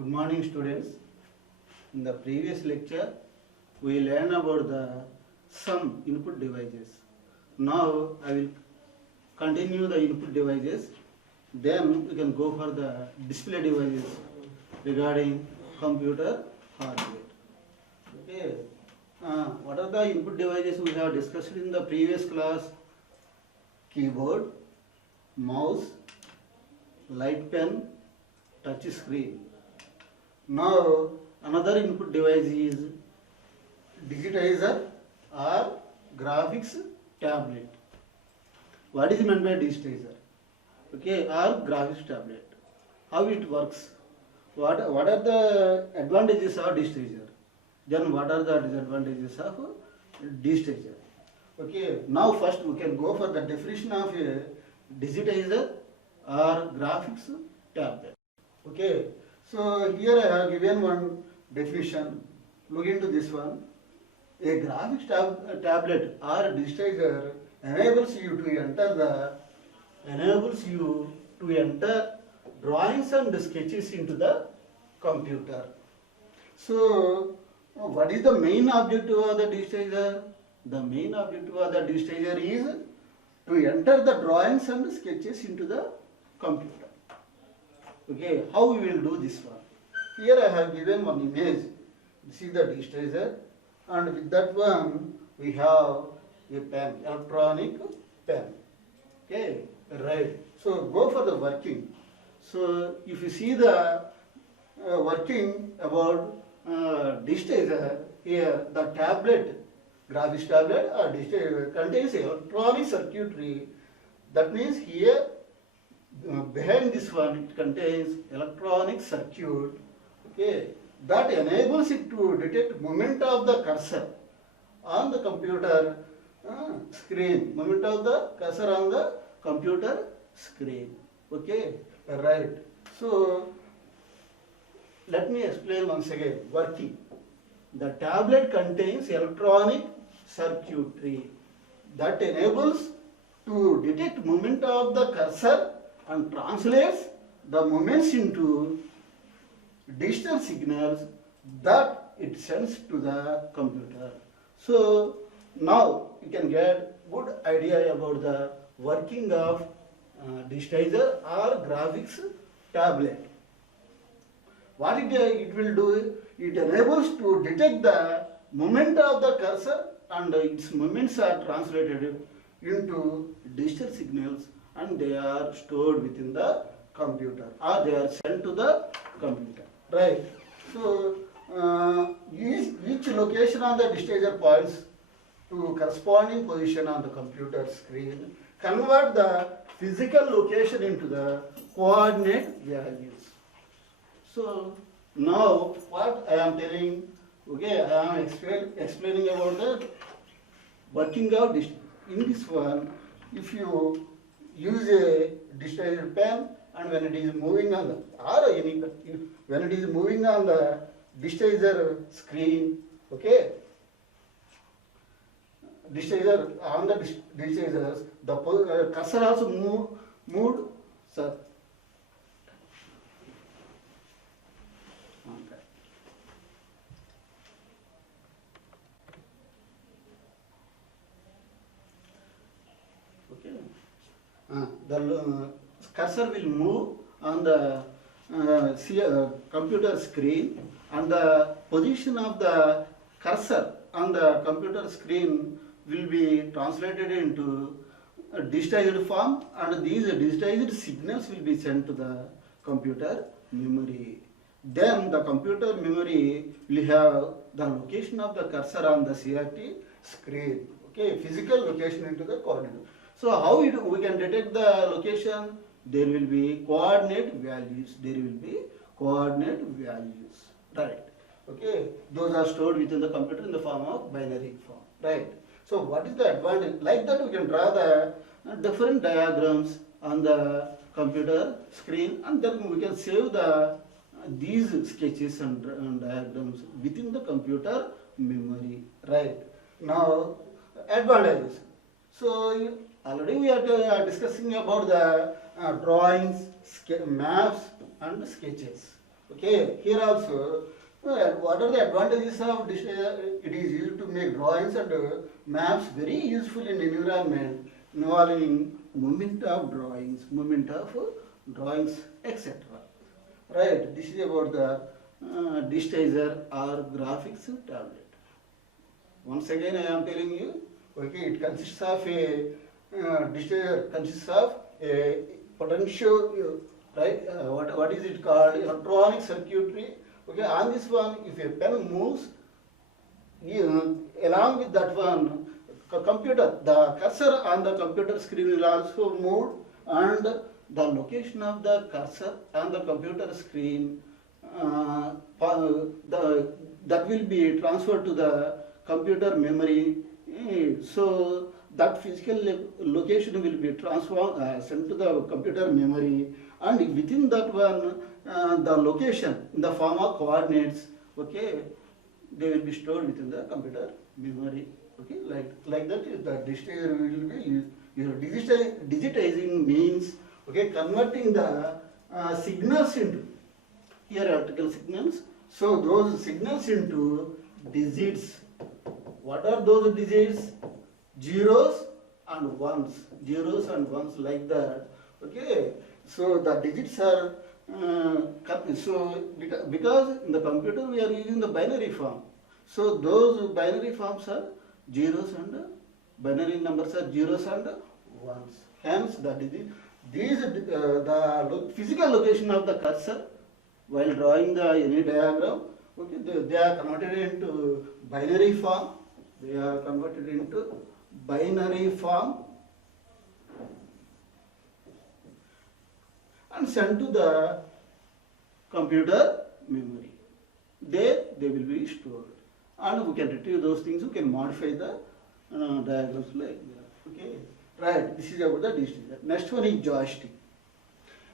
Good morning, students. In the previous lecture, we learned about the some input devices. Now I will continue the input devices. Then we can go for the display devices regarding computer hardware. Okay. What are the input devices we have discussed in the previous class? Keyboard, mouse, light pen, touch screen. Now another input device is digitizer or graphics tablet. What is meant by digitizer? Okay, or graphics tablet. How it works? What are the advantages of digitizer? Then what are the disadvantages of digitizer? Okay, now first we can go for the definition of a digitizer or graphics tablet. Okay, so here I have given one definition. Look into this one. A graphics tablet or digitizer enables you to enter drawings and sketches into the computer. So, what is the main objective of the digitizer? The main objective of the digitizer is to enter the drawings and sketches into the computer. Okay, how we will do this one? Here I have given one image. This is the digitizer, and with that one we have a pen, electronic pen. Okay, right. So go for the working. So if you see the working about digitizer, here the tablet, graphics tablet or digitizer contains electronic circuitry. That means here behind this one it contains electronic circuit, okay, that enables it to detect movement of the cursor on the computer screen, movement of the cursor on the computer screen. Okay, right. So let me explain once again. Working. The tablet contains electronic circuitry that enables to detect movement of the cursor and translates the movements into digital signals that it sends to the computer. So now you can get good idea about the working of digitizer or graphics tablet. What it will do, it enables to detect the movement of the cursor and its movements are translated into digital signals and they are stored within the computer or they are sent to the computer. Right. So each location on the digitizer points to corresponding position on the computer screen. Convert the physical location into the coordinate values. So now what I am telling, okay, I am explaining about the working of digitizer. In this one, if you use a digitizer pen and when it is moving on the when it is moving on the digitizer screen, okay, digitizer on the digitizers, the cursor also moved, sir. Okay. The cursor will move on the computer screen, and the position of the cursor on the computer screen will be translated into a digitized form, and these digitized signals will be sent to the computer memory. Then the computer memory will have the location of the cursor on the CRT screen. Okay, physical location into the coordinate. So how we can detect the location? There will be coordinate values. Right. Okay. Those are stored within the computer in the form of binary form. Right. So what is the advantage? Like that we can draw the different diagrams on the computer screen, and then we can save these sketches and diagrams within the computer memory. Right. Now advantages. So already we are discussing about the drawings, maps and sketches. Okay, here also, what are the advantages of digitizer? It is used to make drawings and maps very useful in environment involving movement of drawings, etc. Right, this is about the digitizer or graphics tablet. Once again, I am telling you, okay, it consists of a digitizer consists of a potential, right? What is it called? Electronic circuitry. Okay, on this one, if a pen moves, along with that one, computer, the cursor on the computer screen will also move, and the location of the cursor on the computer screen, that will be transferred to the computer memory. So that physical location will be transformed, sent to the computer memory, and within that one, the location in the form of coordinates, okay, they will be stored within the computer memory. Okay, like that, the digitizer will be used. Your digitizing means, okay, converting the signals into, here electrical signals, so those signals into digits. What are those digits? Zeros and ones, like that. Okay, so the digits are because in the computer we are using the binary form, so those binary forms are zeros and binary numbers are zeros and ones. Hence the digit, the physical location of the cursor while drawing the any diagram, okay, they are converted into binary form. They are converted into binary form and sent to the computer memory. There they will be stored, and we can retrieve those things. We can modify the diagrams like that. Okay, right. This is about the digitizer. Next one is joystick.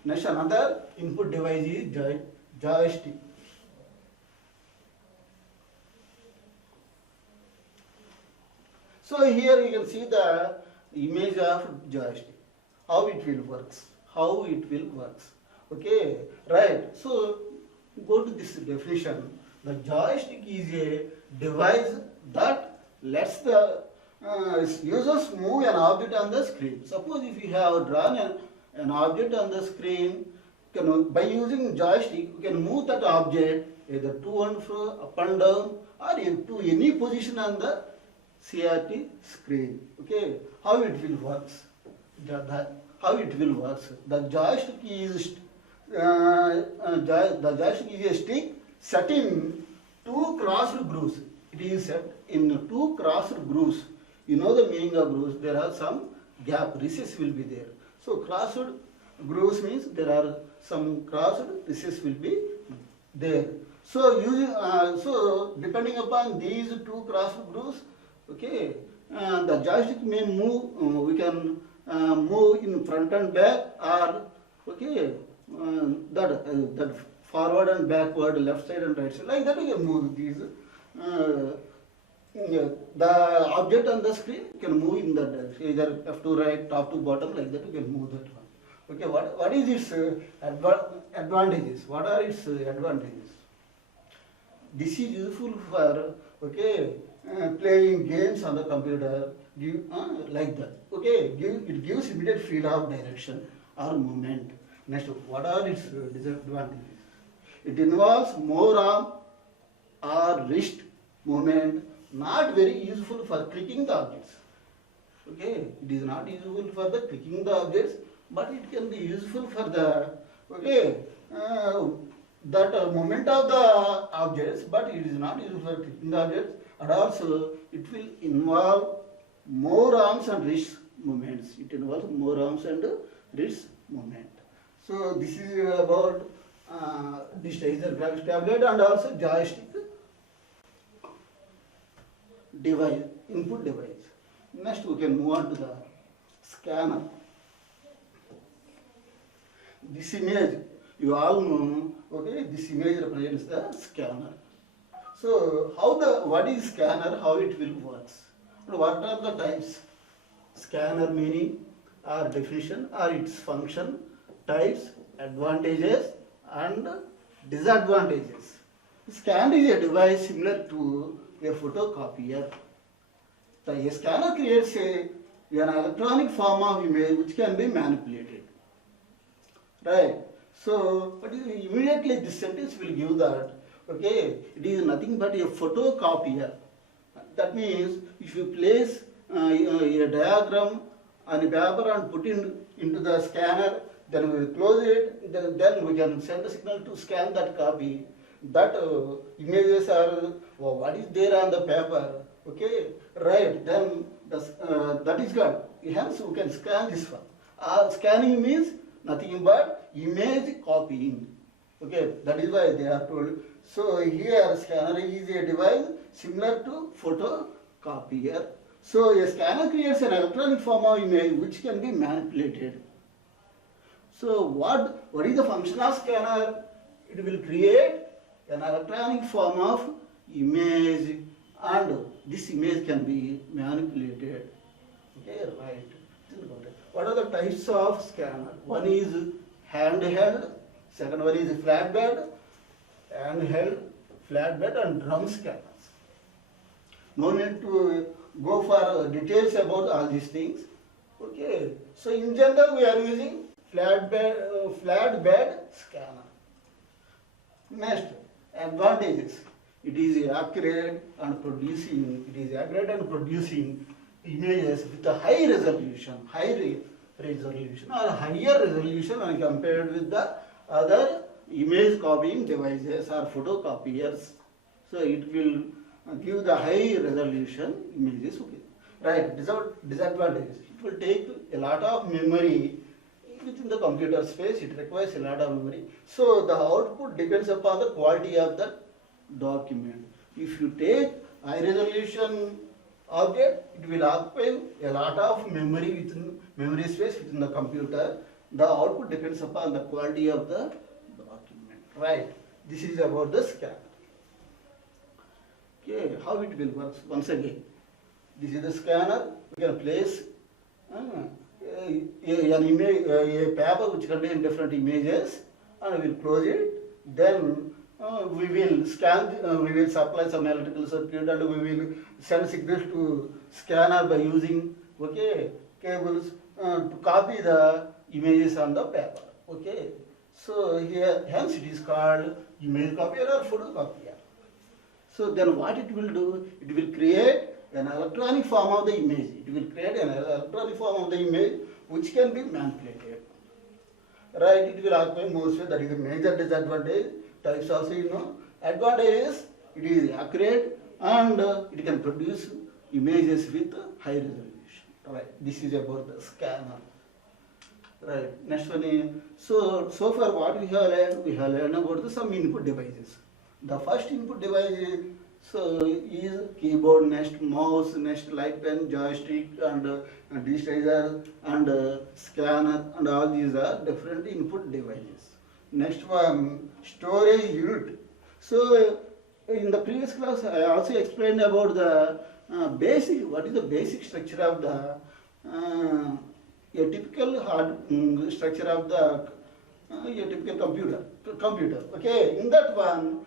Next, another input device is joystick. So here you can see the image of joystick, how it will works. Okay, right. So go to this definition. The joystick is a device that lets the users move an object on the screen. Suppose if you have drawn an object on the screen, by using joystick, you can move that object either to and fro, up and down, or to any position on the CRT screen. Okay, how it will works? How it will works? The joystick is a stick set in two crossed grooves. It is set in two crossed grooves. You know the meaning of grooves. There are some gap, recess will be there. So crossed grooves means there are some crossed recess will be there. So depending upon these two crossed grooves, okay, the joystick may move. We can move in front and back, or okay, that forward and backward, left side and right side. Like that we can move these. The object on the screen can move in that direction, either left to right, top to bottom. Like that we can move that one. Okay, what is its advantages? What are its advantages? This is useful for, okay, playing games on the computer, like that. Okay, it gives immediate feel of direction or movement. Next, what are its disadvantages? It involves more arm or wrist movement, not very useful for clicking the objects. Okay, it is not useful for the clicking the objects, but it can be useful for the, okay, that movement of the objects, but it is not useful for clicking the objects, and also it will involve more arms and wrist movements. It involves more arms and wrist movement. So this is about digitizer graphics tablet and also joystick device, input device. Next we can move on to the scanner. This image, you all know, okay, this image represents the scanner. So what is scanner, how it will works, and what are the types? Scanner meaning or definition or its function, types, advantages and Disadvantages. Scan is a device similar to a photocopier. The scanner creates an electronic form of image which can be manipulated. Right. So, but immediately this sentence will give that, okay, it is nothing but a photocopier. That means if you place a diagram on a paper and put into the scanner, then we will close it, then we can send the signal to scan that copy. That images are what is there on the paper, okay, right, then that is good. Hence we can scan this one. Scanning means nothing but image copying, okay, that is why they are told. So here scanner is a device similar to photocopier. So a scanner creates an electronic form of image which can be manipulated. So what is the function of scanner? It will create an electronic form of image and this image can be manipulated. Okay, right. What are the types of scanner? One is handheld, second one is flatbed, handheld, flatbed and drum scanners. No need to go for details about all these things. Okay, so in general we are using flatbed scanner. Next, advantages. It is accurate and producing images with a high resolution or higher resolution when compared with the other image copying devices or photocopiers. So it will give the high resolution images. Okay, right. Disadvantages. It will take a lot of memory within the computer space. It requires a lot of memory. So the output depends upon the quality of the document. If you take high resolution object, it will occupy a lot of memory space within the computer. The output depends upon the quality of the document. Right. This is about the scanner. Okay, how it will work? Once again, this is the scanner. We can place an image, a paper which contains different images, and we will close it. Then we will scan. We will supply some electrical circuit, and we will send signals to scanner by using cables to copy the images on the paper. Okay. So here, hence it is called image copier or photocopier. So then what it will do? It will create an electronic form of the image. It will create an electronic form of the image which can be manipulated. Right? It will occupy more space. That is a major disadvantage. Types also you know. Advantage is it is accurate and it can produce images with high resolution. Right? This is about the scanner. Right. Next one is so far what we have learned? We have learned about some input devices. The first input device is keyboard, next mouse, next light pen, joystick, and digitizer, and scanner, and all these are different input devices. Next one, storage unit. So in the previous class, I also explained about the basic. What is the basic structure of the a typical structure of the a typical computer. Okay, in that one.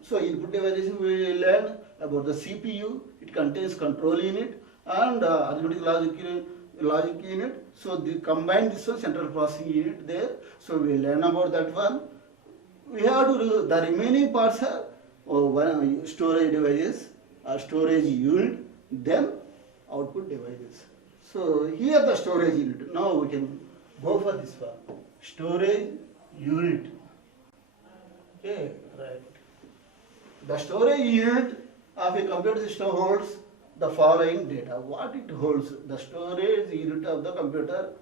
So input devices we learn about the CPU. It contains control unit and arithmetic logic unit. So they combine this one central processing unit there. So we learn about that one. We have to do the remaining parts are storage devices, storage unit, then output devices. So here the storage unit. Now we can go for this one. Storage unit. Okay, right. The storage unit of a computer system holds the following data. What it holds? The storage unit of the computer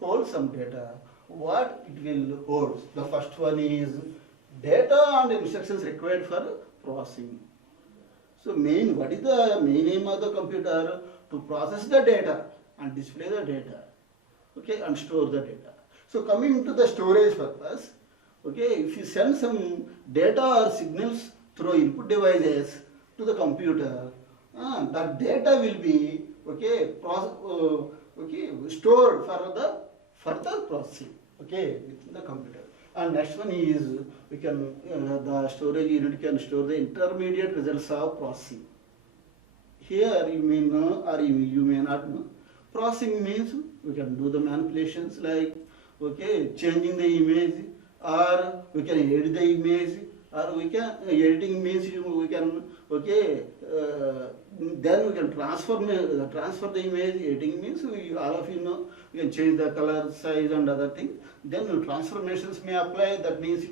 holds some data. What it will hold? The first one is data and instructions required for processing. So what is the main aim of the computer? To process the data and display the data. Okay, and store the data. So coming to the storage purpose, okay, if you send some data or signals through input devices to the computer, that data will be stored for the further processing, okay, within the computer. And next one is we can the storage unit can store the intermediate results of processing. Here you may know or you may not know. Processing means we can do the manipulations like okay changing the image, or we can edit the image, or we can editing means we can okay then we can transfer the image. Editing means all of you know we can change the color, size and other things. Then transformations may apply. That means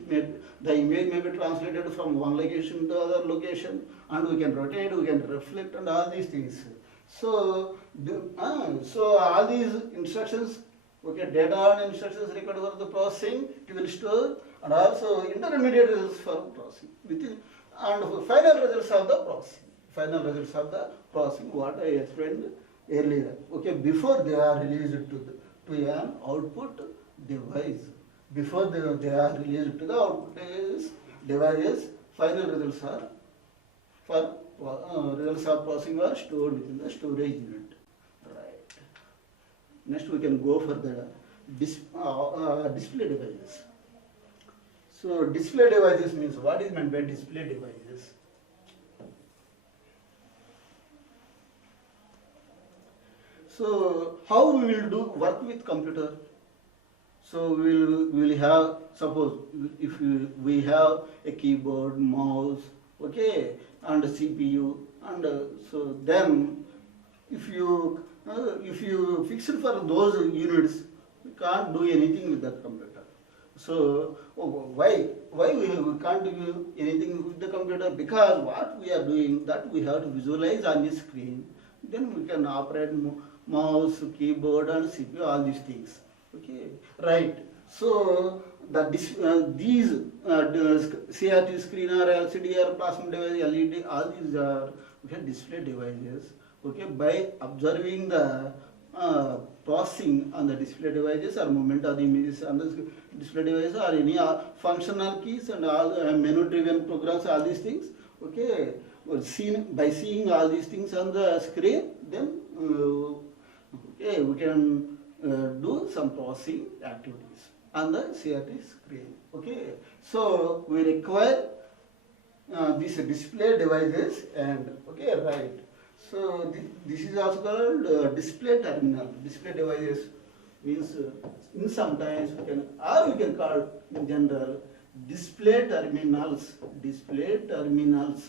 the image may be translated from one location to other location, and we can rotate, we can reflect and all these things. So so all these instructions, okay, data and instructions required for the processing it will store, and also intermediate results for processing within, and final results of the processing. Final results of the processing what I explained earlier. Okay, before they are released to an output device. Before they are released to the output devices, final results are for results of processing are stored within the storage unit. Right. Next we can go for the display devices. So display devices means what is meant by display devices? So how we will do work with computer? So we will have, suppose if we have a keyboard, mouse, okay, and a CPU, and so then if you fix it for those units, we can't do anything with that computer. So why we can't do anything with the computer? Because what we are doing, that we have to visualize on the screen. Then we can operate mouse, keyboard and CPU, all these things. Okay, right. So these CRT screen or LCD or plasma device, LED, all these are display devices. Okay, by observing the processing on the display devices or movement of the images on the display devices or any functional keys and all menu driven programs, all these things. Okay, by seeing all these things on the screen, then okay, we can do some processing activities on the CRT screen. Okay, so we require these display devices and okay, right. So this is also called display terminal. Display devices means in sometimes we can call in general display terminals. Display terminals.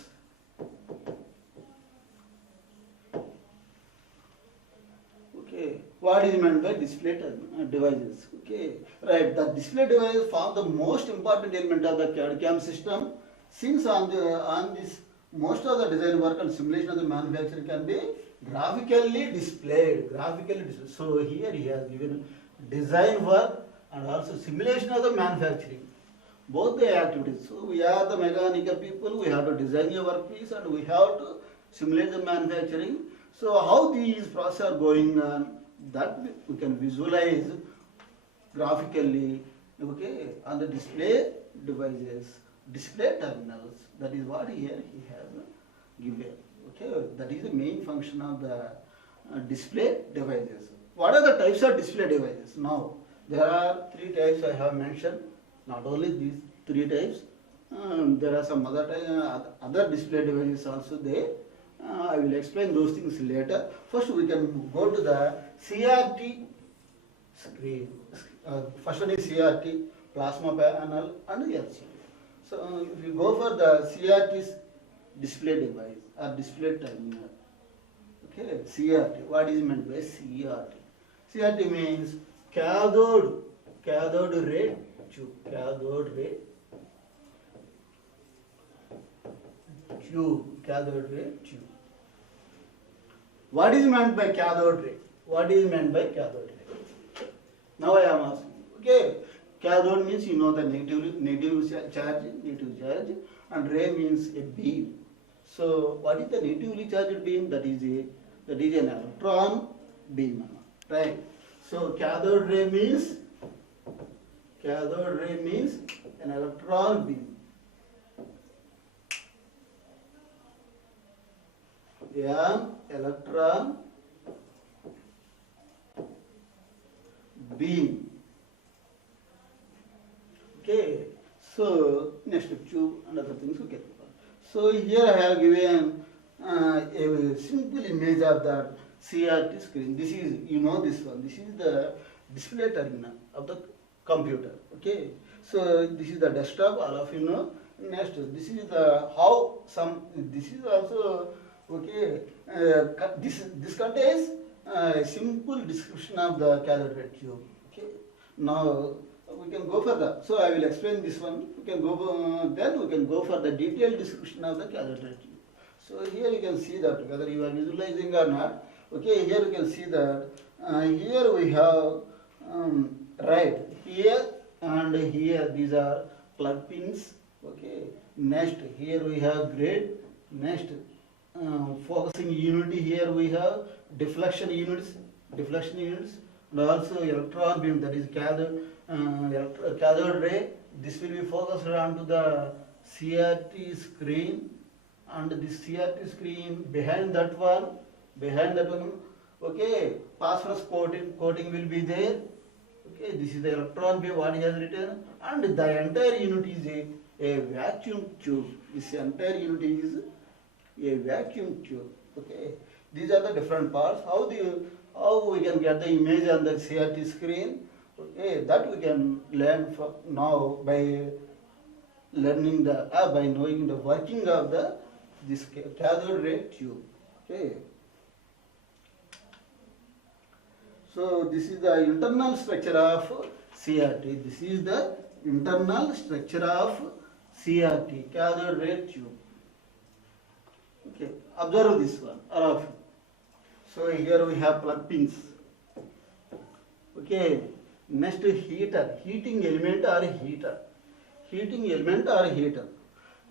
Okay, what is meant by display devices? Okay, right. The display devices form the most important element of the CAD/CAM system. Since on this most of the design work and simulation of the manufacturing can be graphically displayed. So here he has given design work and also simulation of the manufacturing. Both the activities. So we are the mechanical people. We have to design a workpiece and we have to simulate the manufacturing. So how these processes are going on, that we can visualize graphically, okay, on the display devices, display terminals. That is what here he has given. Okay, that is the main function of the display devices. What are the types of display devices? Now there are three types I have mentioned. Not only these three types, there are some other display devices also there. I will explain those things later. First we can go to the CRT screen. First one is CRT, plasma panel and LCD. So if you go for the CRT display device or display terminal, okay, CRT, what is meant by CRT? CRT means cathode ray tube. Cathode ray tube. What is meant by cathode ray? What is meant by cathode ray? Now I am asking. Okay, cathode means you know the negative charge, and ray means a beam. So what is the negatively charged beam? That is an electron beam, right? So cathode ray means an electron beam. An electron beam. Okay, So next tube and other things we can do. So here I have given a simple image of the CRT screen. This is, you know, this one. This is the display terminal of the computer. Okay. So this is the desktop. All of you know. Next, this is the how some. This is also okay. This contains a simple description of the calorimeter tube. Okay. Now we can go for the. So I will explain this one. We can go then we can go for the detailed description of the calorimeter tube. So here you can see that whether you are visualizing or not. Okay, here you can see that here we have right here and here these are plug pins. Okay, next here we have grid. Next focusing unit, here we have deflection units, and also electron beam, that is cathode ray. This will be focused onto the CRT screen, and this CRT screen behind that one, okay, phosphorus coating will be there. Okay, this is the electron beam what he has written, and the entire unit is a vacuum tube. This entire unit is a vacuum tube. Okay, these are the different parts. How we can get the image on the CRT screen? Okay, that we can learn now by learning the by knowing the working of this cathode ray tube. Okay. So this is the internal structure of CRT. This is the internal structure of CRT, cathode ray tube. Okay, observe this one, all of you. So here we have plug pins. Okay, next heater, heating element or heater.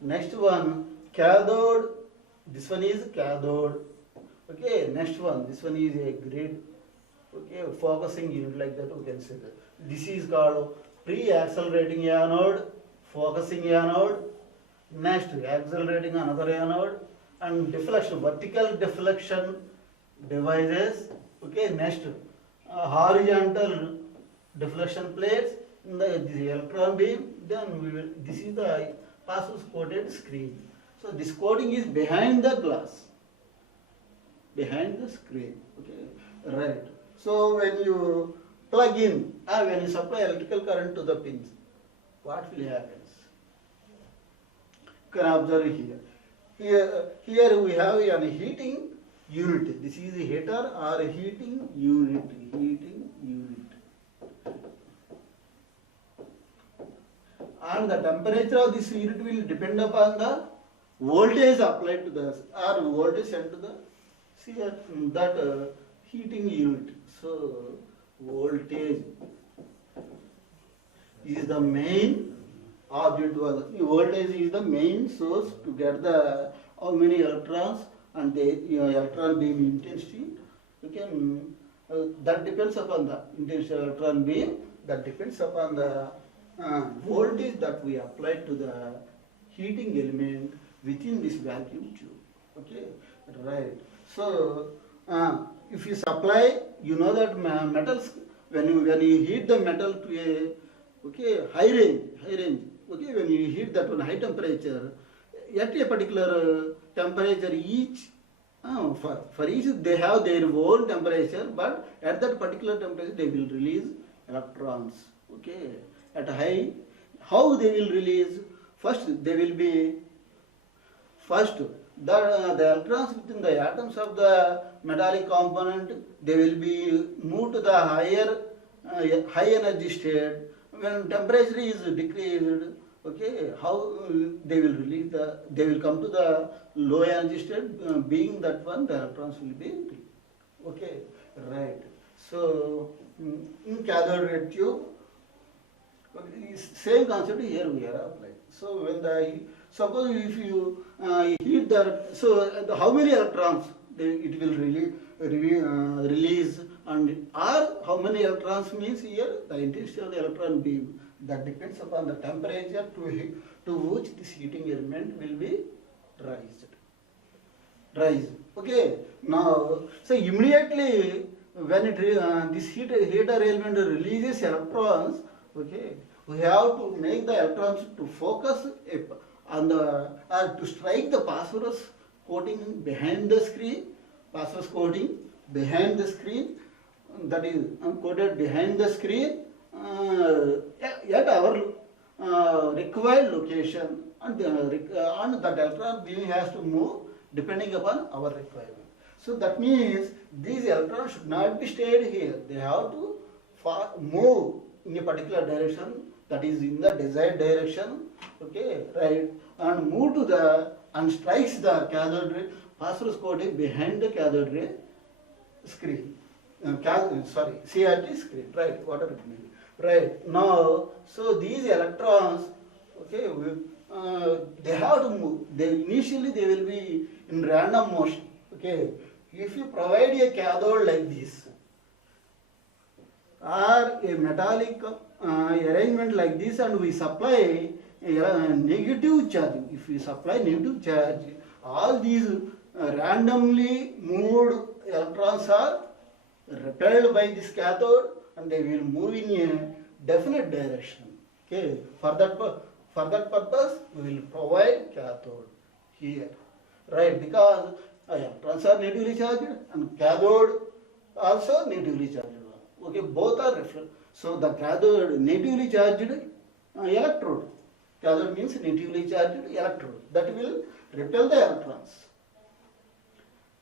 Next one, cathode. This one is cathode. Okay, next one, this one is a grid. Okay, focusing unit, like that we can say that. This is called pre-accelerating anode, focusing anode. Next, accelerating another anode, and deflection, vertical deflection devices. Okay, next, horizontal deflection plates, the electron beam. Then this is the phosphorus coated screen. So this coating is behind the glass, behind the screen. Okay, right. So when you plug in, when you supply electrical current to the pins, what will happen? You can observe here. Here we have a heating unit. This is a heater or a heating unit. And the temperature of this unit will depend upon the voltage applied to the or voltage sent to the heating unit. So voltage is the main object. Voltage is the main source to get the how many electrons and the electron beam intensity. You can that depends upon the intensity of electron beam. That depends upon the voltage that we apply to the heating element within this vacuum tube. Okay, right. So if you supply, you know that metals, when you heat the metal to a high range. Okay, when you heat that one high temperature, at a particular temperature each for each they have their own temperature, but at that particular temperature they will release electrons. Okay, at high, how they will release? First the electrons within the atoms of the metallic component, they will be moved to the high energy state. When temperature is decreased, okay, how they will release they will come to the low energy state, being that one the electrons will be okay, right. So in cathode ray tube, same concept here we are applying. So when suppose if you heat that, so how many electrons it will release, and or how many electrons means here the intensity of the electron beam, that depends upon the temperature to which this heating element will be raised. Okay, now so immediately when this heater element releases electrons, okay, We have to make the electrons to focus on the to strike the phosphorus coating behind the screen, phosphorus coating behind the screen, that is coated behind the screen at our required location, and that electron beam has to move depending upon our requirement. So that means these electrons should not be stayed here. They have to move in a particular direction, that is in the desired direction, okay, right, and move to the and strikes the cathode ray phosphorus coating behind the cathode ray screen. CRT screen, right, whatever it may be. Right, now, so these electrons, okay, they have to move. Initially they will be in random motion, okay. If you provide a cathode like this, or a metallic arrangement like this, and we supply negative charge, if we supply negative charge, all these randomly moved electrons are repelled by this cathode, and they will move in a definite direction. Okay, for that purpose we will provide cathode here, right, because electrons are negatively charged and cathode also negatively charged. Okay, both are reflected. So the cathode negatively charged electrode. Cathode means negatively charged electrode that will repel the electrons.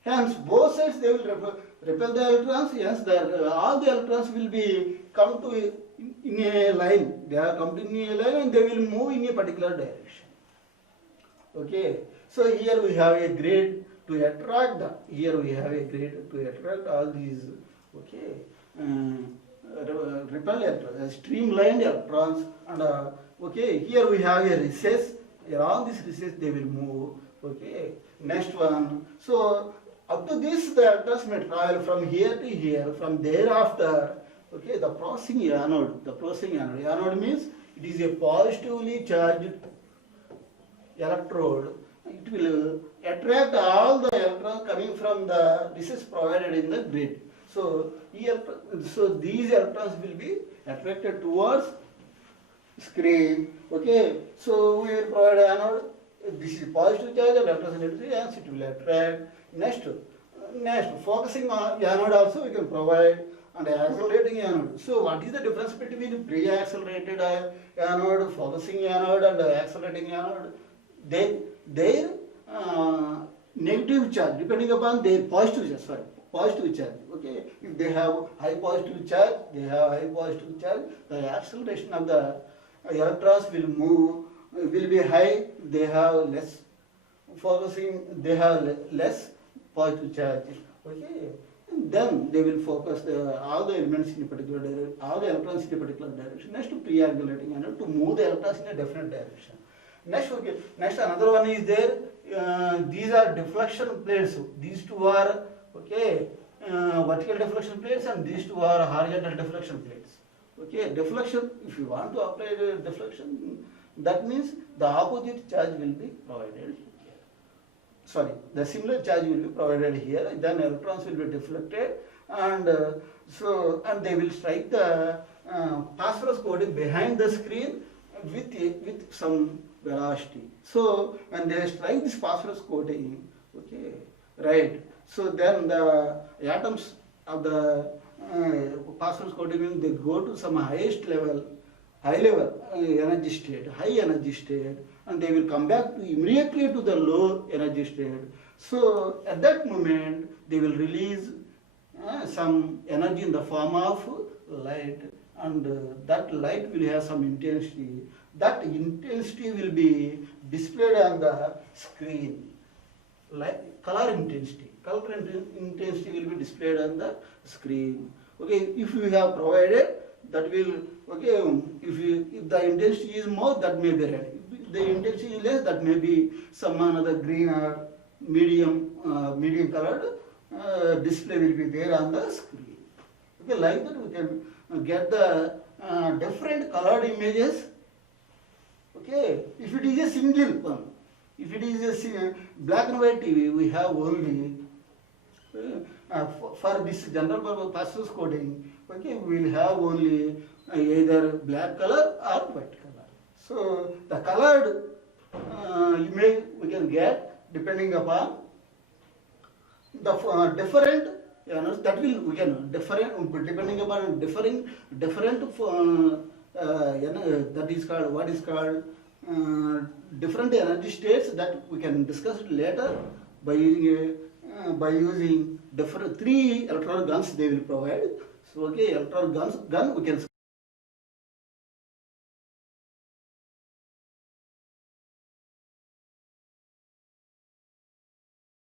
Hence, both sides they will repel the electrons. Hence, all the electrons will be come to in a line. They are come to in a line and they will move in a particular direction. Okay. So here we have a grid to attract the. Here we have a grid to attract all these. Okay. Repel electrons, streamlined electrons, and okay. Here we have a recess. Around this recess they will move. Okay. Next one. So up to this, the electrons may travel from here to here. From thereafter, okay, the processing anode. The processing anode. Anode means it is a positively charged electrode. It will attract all the electrons coming from the recess provided in the grid. So these electrons will be attracted towards screen. Okay. So we will provide anode. This is positive charge and electrons negative, and it will attract. Next, focusing on anode also we can provide, and accelerating anode. So what is the difference between pre-accelerated anode, focusing anode, and accelerating anode? Their negative charge depending upon their positive charge. Okay, if they have high positive charge, the acceleration of the electrons will move, will be high. They have less focusing, they have less positive charge. Okay, and then they will focus all the elements in a particular direction, all the electrons in a particular direction. Next, to pre-accelerating anode to move the electrons in a definite direction. Next, okay, next another one is there. These are deflection plates. These two are okay, vertical deflection plates, and these two are horizontal deflection plates. Okay, deflection. If you want to apply the deflection, that means the opposite charge will be provided here. Sorry, the similar charge will be provided here. Then electrons will be deflected, and and they will strike the phosphorus coating behind the screen with some velocity. So when they strike this phosphorus coating, okay, right. So then the atoms of the phosphorus coating, they go to some high level energy state, and they will come back immediately to the low energy state. So at that moment they will release some energy in the form of light, and that light will have some intensity. That intensity will be displayed on the screen, like color intensity. Color intensity will be displayed on the screen. Okay, if you have provided, that will, okay, if the intensity is more, that may be red. If the intensity is less, that may be some another green or medium colored display will be there on the screen. Okay, like that we can get the different colored images. Okay, if it is a single one, if it is a black and white TV, we have only for this general purpose phosphorus coating. Okay, we will have only either black color or white color. So the colored image we can get depending upon the different, that will we can different depending upon different that is called what is called different energy states that we can discuss it later by using different 3 electron guns they will provide. So okay, electron gun we can